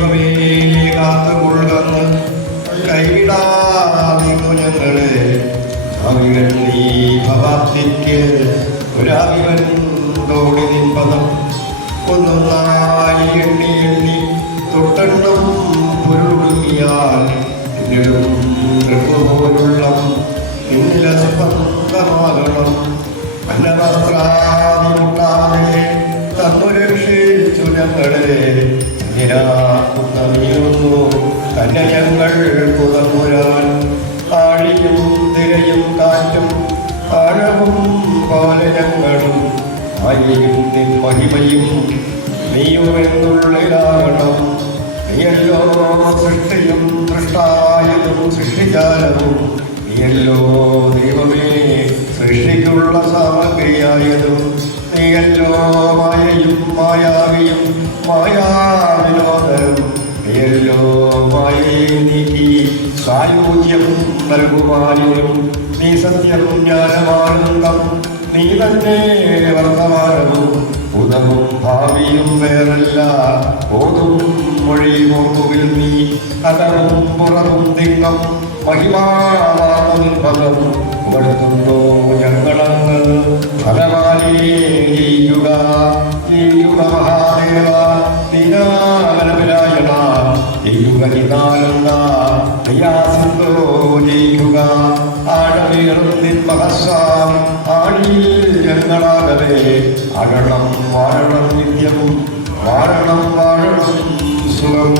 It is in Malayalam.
ദൈവമേ കാത്തുകൊള്ളുന്നു കൈവിടാതിന്നു ഞങ്ങളെ. അവിവൻ നീ ഭവാപ്തിക്ക് ഒരാവിവൻ തോടി നിൻപദം ഒന്നൊന്നായി എണ്ണി എണ്ണി തൊട്ടെണ്ണം പൊരുളുങ്ങിയാൽ എന്നിടും തൃപ്പുപോലുള്ള നിന്നിലസ്പന്ദമാകണം. അന്നവസ്ത്രാദി മുട്ടാതെ തന്നു രക്ഷിച്ചു ഞങ്ങളെ. നീരുന്നു തന്നെ ഞങ്ങൾ പുതമുരാൻ. ആഴിയും തിരയും കാറ്റും ആഴവും പോലെ ഞങ്ങളും ആയിയും നിൻ മഹിമയും നീയുമെന്നുള്ളിലാകണം. നീയല്ലോ സൃഷ്ടിയും സൃഷ്ടായതും സൃഷ്ടിജാലവും. നീയല്ലോ ദൈവമേ സൃഷ്ടിക്കുള്ള സാമഗ്രിയായതും. നീയല്ലോ മായയും മായാവിയും മായാവിനോദരം. നീയല്ലോ മായയെ നീക്കി സായുജ്യം നൽകുവാനും. നീ സത്യം ജ്ഞാനമാനന്ദം. നീ തന്നെ വർത്തമാനവും ഭൂതവും ഭാവിയും വേറല്ല. ഓതും മൊഴി ഓർക്കുവിൽ നീ അകവും പുറവും തിങ്ങം മഹിമാപദം പുകഴ്ത്തുന്നു ഞങ്ങളങ്ങ്. ഫലവാലി ചെയ്യുക ചെയ്യുക മഹാദേവ ദീനാമനവിനായണ. ചെയ്യുക നിതാനന്ദ ദയാസിന്ധോ ചെയ്യുക. ആഴമേറും നിൻ മഹസ്സാം ആഴിയിൽ ഞങ്ങളാകവേ. അഴണം വാഴണം നിത്യം വാഴണം വാഴണം സുഖം.